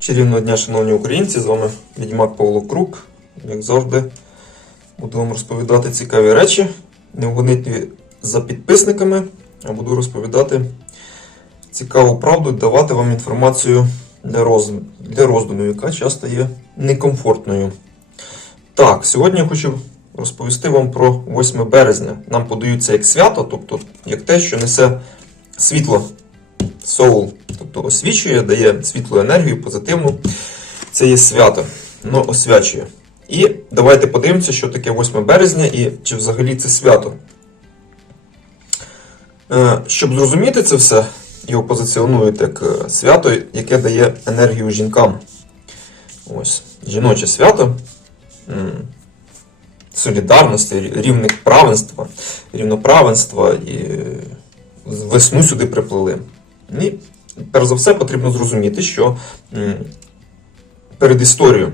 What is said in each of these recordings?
Чарівного дня, шановні українці, з вами Відьмак Павло Крук. Як завжди, буду вам розповідати цікаві речі, не за підписниками, а буду розповідати цікаву правду, давати вам інформацію для, роз... для роздумів, яка часто є некомфортною. Так, сьогодні я хочу розповісти вам про 8 березня. Нам подають як свято, тобто як те, що несе світло соул, тобто освічує, дає світлу енергію, позитивну. Це є свято, воно освячує. І давайте подивимося, що таке 8 березня і чи взагалі це свято. Е, Щоб зрозуміти це все, його позиціонують як е, свято, яке дає енергію жінкам. Ось, жіноче свято. Солідарності, рівних правенства, рівноправенства і е, весну сюди приплели. І перш за все потрібно зрозуміти, що перед історією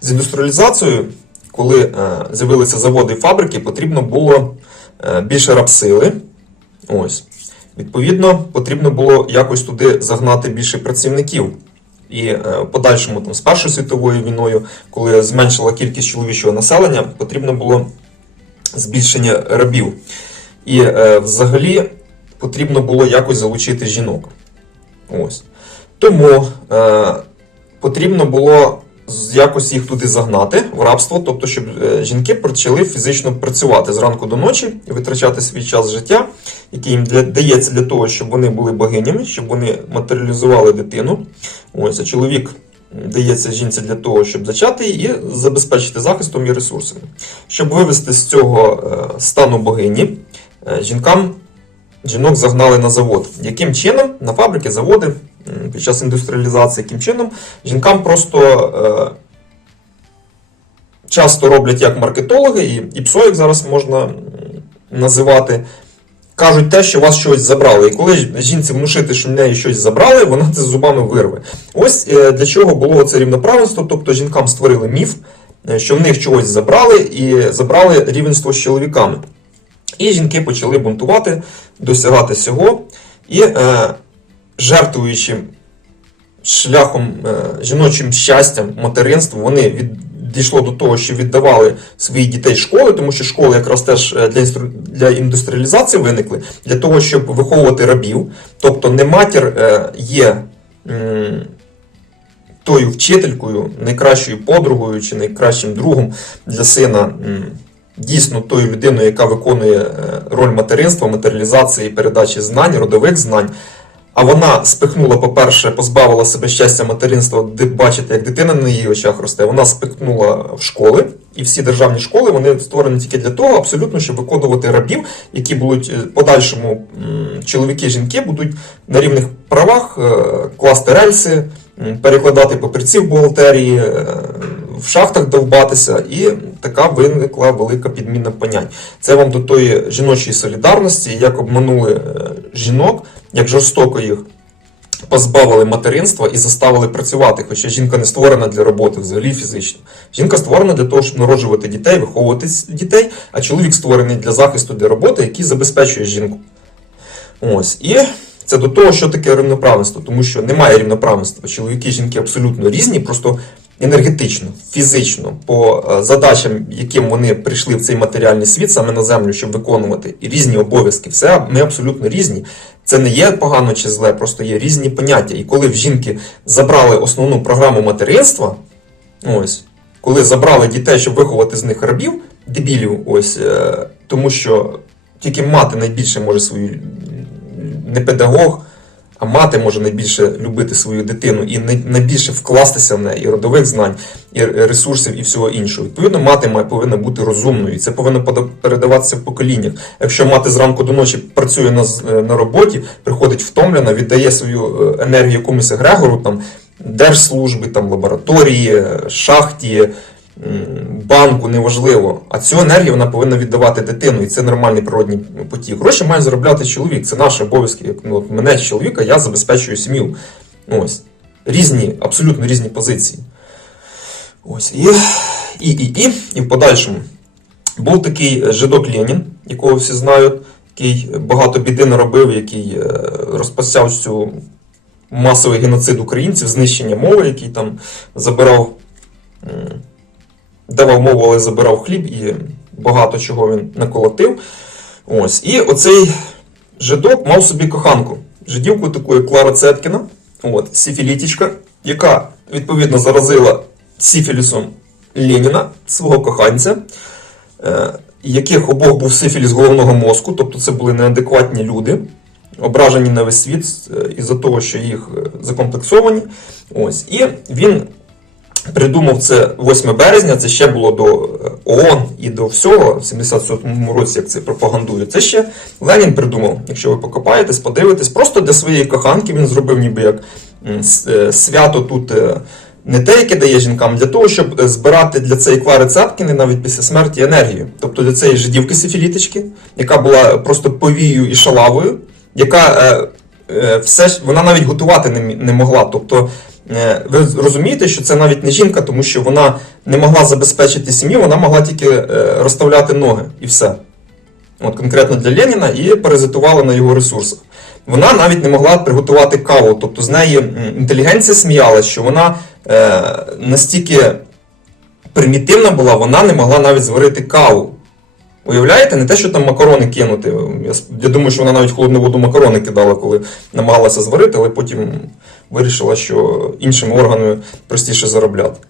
з індустріалізацією, коли е, з'явилися заводи і фабрики, потрібно було е, більше рабсили. Ось. Відповідно, потрібно було якось туди загнати більше працівників. І е, в подальшому там, з Першою світовою війною, коли зменшила кількість чоловічого населення, потрібно було збільшення рабів. І взагалі потрібно було якось залучити жінок. Ось. Тому е, потрібно було якось їх туди загнати в рабство, тобто, щоб е, жінки почали фізично працювати зранку до ночі і витрачати свій час життя, який їм для, дається для того, щоб вони були богинями, щоб вони матеріалізували дитину. Ось, а чоловік дається жінці для того, щоб зачати її і забезпечити захистом і ресурсами. Щоб вивести з цього е, стану богині, е, жінкам жінок загнали на завод. Яким чином на фабрики, заводи під час індустріалізації, яким чином жінкам просто е, часто роблять як маркетологи, і, і ПСО, як зараз можна називати, кажуть те, що вас щось забрали. І коли жінці внушити, що в неї щось забрали, вона це зубами вирве. Ось е, для чого було це рівноправенство, тобто жінкам створили міф, е, що в них чогось забрали, і забрали рівенство з чоловіками. І жінки почали бунтувати, досягати всього, і е, жертвуючи шляхом е, жіночим щастям, материнством, вони від, дійшло до того, що віддавали своїх дітей школи, тому що школи якраз теж е, для, інстру- для індустріалізації виникли, для того, щоб виховувати рабів. Тобто не матір е, є. м, Тою вчителькою, найкращою подругою чи найкращим другом для сина, дійсно тою людиною, яка виконує е, роль материнства, матеріалізації, передачі знань, родових знань. А вона спихнула, по-перше, позбавила себе щастя материнства, де бачите, як дитина на її очах росте. Вона спихнула в школи, і всі державні школи вони створені тільки для того, абсолютно, щоб виконувати рабів, які будуть е, подальшому чоловіки жінки будуть на рівних правах е, класти рельси, перекладати папірці в бухгалтерії, в шахтах довбатися, і така виникла велика підміна понять. Це вам до тої жіночої солідарності, як обманули е, жінок, як жорстоко їх позбавили материнства і заставили працювати. Хоча жінка не створена для роботи взагалі фізично. Жінка створена для того, щоб народжувати дітей, виховувати дітей, а чоловік створений для захисту для роботи, який забезпечує жінку. Ось. І це до того, що таке рівноправенство, тому що немає рівноправенства. Чоловіки і жінки абсолютно різні, просто енергетично, фізично, по е, задачам, яким вони прийшли в цей матеріальний світ, саме на землю, щоб виконувати, і різні обов'язки. Все ми абсолютно різні. Це не є погано чи зле, просто є різні поняття. І коли в жінки забрали основну програму материнства, ось, коли забрали дітей, щоб виховати з них рабів, дебілів, ось, е, тому що тільки мати найбільше може свою не педагог, мати може найбільше любити свою дитину і най- найбільше вкластися в неї і родових знань, і ресурсів, і всього іншого. Відповідно, мати має повинна бути розумною, і це повинно передаватися в поколіннях. Якщо мати зранку до ночі працює на, е, на роботі, приходить втомлена, віддає свою е, енергію якомусь егрегору, там держслужби, там лабораторії, е, шахті. Банку неважливо, а цю енергію вона повинна віддавати дитину, і це нормальний природній потік. Гроші має заробляти чоловік. Це наші обов'язки. Ну, мене чоловіка, я забезпечую сім'ю. Ось різні, абсолютно різні позиції. Ось і, і, і, і, і в подальшому був такий е, жидок Ленін, якого всі знають, який багато біди наробив, який е, розпосяв цю масовий геноцид українців, знищення мови, який там забирав, давав мову, але забирав хліб і багато чого він наколотив. Ось. І оцей жидок мав собі коханку. Жидівку таку, як Клара Цеткіна, от, сифілітічка, яка відповідно заразила сифілісом Леніна, свого коханця, е, яких обох був сифіліс головного мозку, тобто це були неадекватні люди, ображені на весь світ е, із-за того, що їх е, закомплексовані. Ось. І він придумав це 8 березня, це ще було до е, ООН і до всього, в 77-му році, як це пропагандує. Це ще Ленін придумав, якщо ви покопаєтесь, подивитесь, просто для своєї коханки він зробив ніби як е, свято тут. е, Не те, яке дає жінкам, для того, щоб збирати для цієї Клари Цеткіни навіть після смерті енергію. Тобто для цієї жидівки сифілітички, яка була просто повією і шалавою, яка все вона навіть готувати не, могла. Тобто, ви розумієте, що це навіть не жінка, тому що вона не могла забезпечити сім'ю, вона могла тільки е, розставляти ноги і все. От конкретно для Леніна і паразитувала на його ресурсах. Вона навіть не могла приготувати каву. Тобто з неї інтелігенція сміялась, що вона е, настільки примітивна була, вона не могла навіть зварити каву. Уявляєте, не те, що там макарони кинути. Я думаю, що вона навіть холодну воду макарони кидала, коли намагалася зварити, але потім вирішила, що іншими органами простіше заробляти.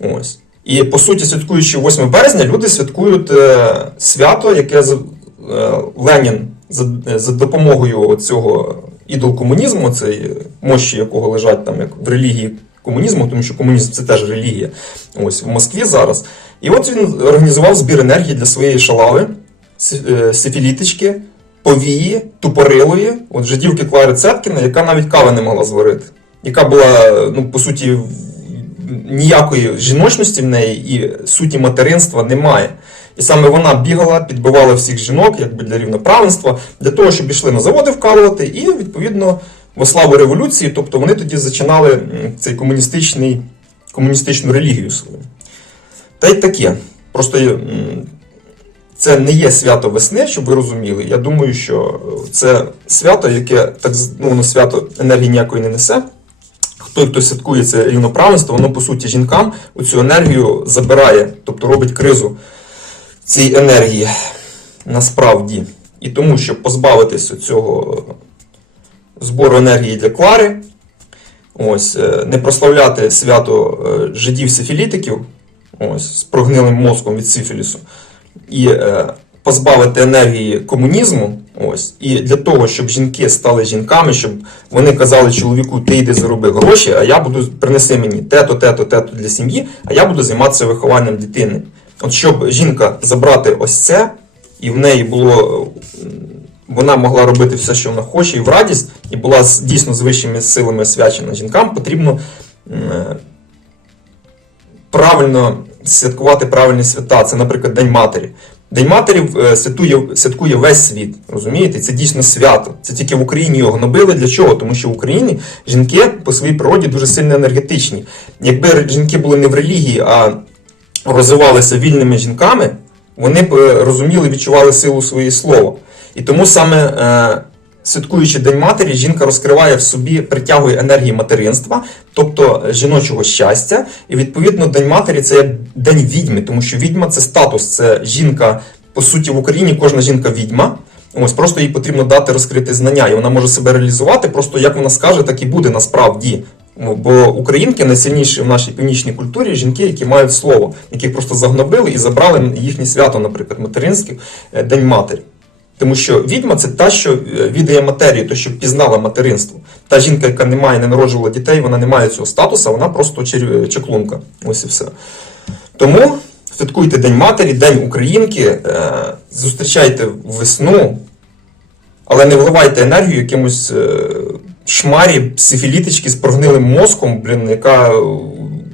Ось. І по суті, святкуючи 8 березня, люди святкують е, свято, яке е, Ленін за, за допомогою цього ідол комунізму, цієї мощі, якого лежать там як в релігії комунізму, тому що комунізм це теж релігія. Ось в Москві зараз. І от він організував збір енергії для своєї шалави, си- е, сифілітички, повії, тупорилої, от жидівки Клари Цеткіна, яка навіть кави не могла зварити, яка була, ну, по суті, ніякої жіночності в неї і суті материнства немає. І саме вона бігала, підбивала всіх жінок, якби для рівноправенства, для того, щоб йшли на заводи вкалувати, і відповідно во славу революції, тобто вони тоді зачинали цей комуністичний, комуністичну релігію свою. Та й таке. Просто це не є свято весни, щоб ви розуміли. Я думаю, що це свято, яке так ну, воно свято енергії ніякої не несе. Той, хто святкує це рівноправенство, воно по суті жінкам оцю енергію забирає, тобто робить кризу цієї енергії насправді. І тому, щоб позбавитися цього збору енергії для Клари, ось, е, не прославляти свято е, жидів-сифілітиків, ось, з прогнилим мозком від сифілісу, і е, позбавити енергії комунізму, ось, і для того, щоб жінки стали жінками, щоб вони казали чоловіку, ти йди зароби гроші, а я буду принеси мені тето, тето, тето для сім'ї, а я буду займатися вихованням дитини. От щоб жінка забрати ось це, і в неї було. Вона могла робити все, що вона хоче, і в радість, і була дійсно з вищими силами освячена жінкам, потрібно е, правильно святкувати правильні свята. Це, наприклад, День Матері. День Матері е, святує, святкує весь світ. Розумієте? Це дійсно свято. Це тільки в Україні його гнобили. Для чого? Тому що в Україні жінки по своїй природі дуже сильно енергетичні. Якби жінки були не в релігії, а розвивалися вільними жінками, вони б е, розуміли, відчували силу своєї слова. І тому саме е, святкуючи День Матері, жінка розкриває в собі, притягує енергії материнства, тобто е, жіночого щастя. І відповідно День Матері це як День відьми, тому що відьма це статус, це жінка. По суті, в Україні кожна жінка відьма. Ось просто їй потрібно дати розкрити знання, і вона може себе реалізувати. Просто як вона скаже, так і буде насправді. Ну, Бо українки найсильніші в нашій північній культурі жінки, які мають слово, яких просто загнобили і забрали їхнє свято, наприклад, материнське е, День Матері. Тому що відьма це та, що е, відає матерію, то, що пізнала материнство. Та жінка, яка не має, не народжувала дітей, вона не має цього статусу, вона просто чер- чаклунка. Ось і все. Тому святкуйте День Матері, День Українки, е, зустрічайте весну, але не вливайте енергію якимось е, шмарі, сифілітички з прогнилим мозком, блін, яка е,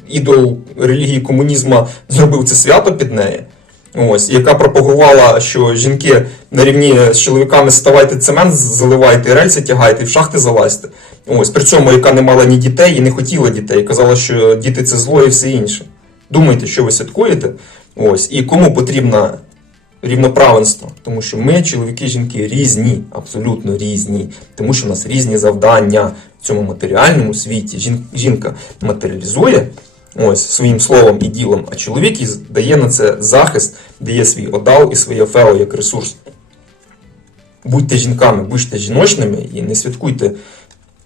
ідол релігії комунізму зробив це свято під неї. Ось, яка пропагувала, що жінки на рівні з чоловіками ставайте цемент, заливайте, рельси тягайте в шахти залазьте. Ось, при цьому, яка не мала ні дітей і не хотіла дітей, казала, що діти це зло і все інше. Думайте, що ви святкуєте. Ось, і кому потрібна рівноправенства. Тому що ми, чоловіки жінки, різні, абсолютно різні. Тому що в нас різні завдання в цьому матеріальному світі. Жінка матеріалізує ось своїм словом і ділом, а чоловік дає на це захист, дає свій одал і своє фео як ресурс. Будьте жінками, будьте жіночними і не святкуйте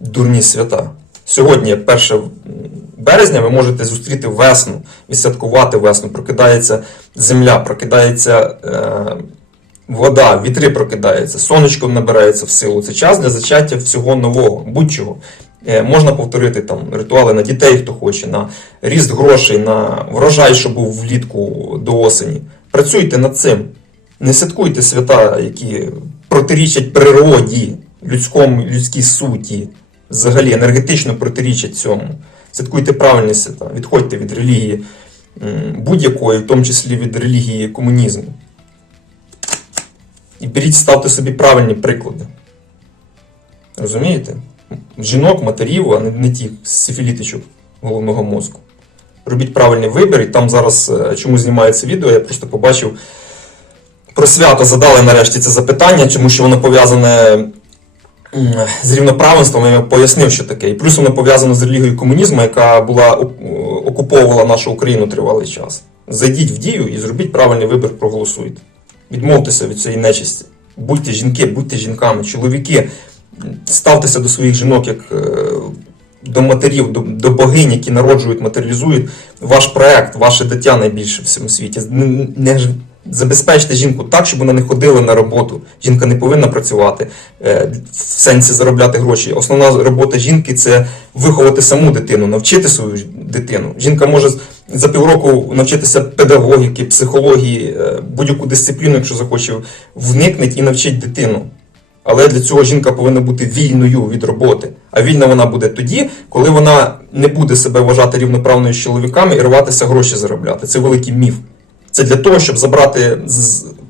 дурні свята. Сьогодні, 1 березня, ви можете зустріти весну, відсвяткувати весну. Прокидається земля, прокидається е, вода, вітри прокидаються, сонечко набирається в силу. Це час для зачаття всього нового, будь-чого. Е, можна повторити там ритуали на дітей, хто хоче, на ріст грошей, на врожай, що був влітку до осені. Працюйте над цим. Не святкуйте свята, які протирічать природі, людському, людській суті, взагалі енергетично протирічать цьому. Святкуйте правильні свята, відходьте від релігії будь-якої, в тому числі від релігії комунізму. І беріть, ставте собі правильні приклади. Розумієте? Жінок, матерів, а не, не ті сифілітичок головного мозку. Робіть правильний вибір, і там зараз е, чому знімаю це відео, я просто побачив про свято задали нарешті це запитання, тому що воно пов'язане з рівноправенством, я пояснив, що таке. І плюс воно пов'язано з релігією комунізму, яка була окуповувала нашу Україну тривалий час. Зайдіть в дію і зробіть правильний вибір, проголосуйте. Відмовтеся від цієї нечисті. Будьте жінки, будьте жінками, чоловіки, ставтеся до своїх жінок як е, до матерів, до, до богинь, які народжують, матеріалізують ваш проект, ваше дитя найбільше в цьому світі. Не, забезпечте жінку так, щоб вона не ходила на роботу. Жінка не повинна працювати е, в сенсі заробляти гроші. Основна робота жінки це виховати саму дитину, навчити свою дитину. Жінка може за півроку навчитися педагогіки, психології, е, будь-яку дисципліну, якщо захоче, вникнуть і навчить дитину. Але для цього жінка повинна бути вільною від роботи. А вільна вона буде тоді, коли вона не буде себе вважати рівноправною з чоловіками і рватися гроші заробляти. Це великий міф. Це для того, щоб забрати,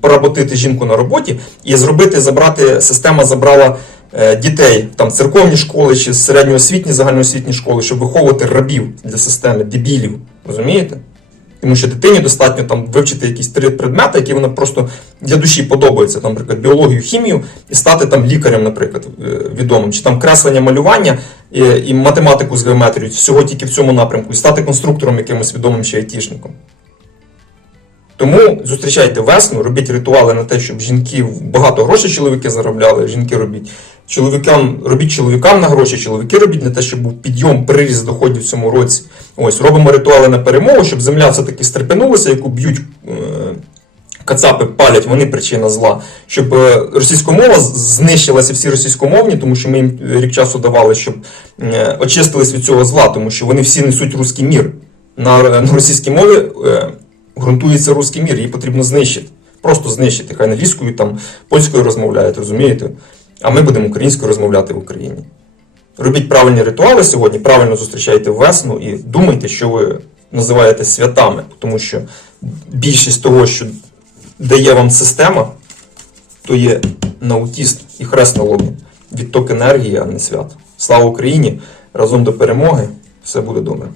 поработити жінку на роботі і зробити, забрати, система забрала е, дітей там церковні школи чи середньоосвітні, загальноосвітні школи, щоб виховувати рабів для системи, дебілів. Розумієте? Тому що дитині достатньо там вивчити якісь три предмети, які вона просто для душі подобаються, там, наприклад, біологію, хімію, і стати там лікарем, наприклад, е, відомим, чи там креслення, малювання і, математику з геометрією, всього тільки в цьому напрямку, і стати конструктором якимось відомим чи айтішником. Тому зустрічайте весну, робіть ритуали на те, щоб жінки багато грошей чоловіки заробляли, жінки робіть. Чоловікам робіть чоловікам на гроші, чоловіки робіть на те, щоб був підйом, приріст доходів в цьому році. Ось робимо ритуали на перемогу, щоб земля все-таки стрепенулася, яку б'ють е, кацапи, палять, вони причина зла. Щоб е, російська мова знищилася всі російськомовні, тому що ми їм рік часу давали, щоб е, очистились від цього зла, тому що вони всі несуть руський мір. На, російській мові ґрунтується руський мір, її потрібно знищити. Просто знищити. Хай англійською, там, польською розмовляють, розумієте? А ми будемо українською розмовляти в Україні. Робіть правильні ритуали сьогодні, правильно зустрічайте весну і думайте, що ви називаєте святами, тому що більшість того, що дає вам система, то є наутіст і хрест на лобі. Відток енергії, а не свят. Слава Україні! Разом до перемоги! Все буде добре.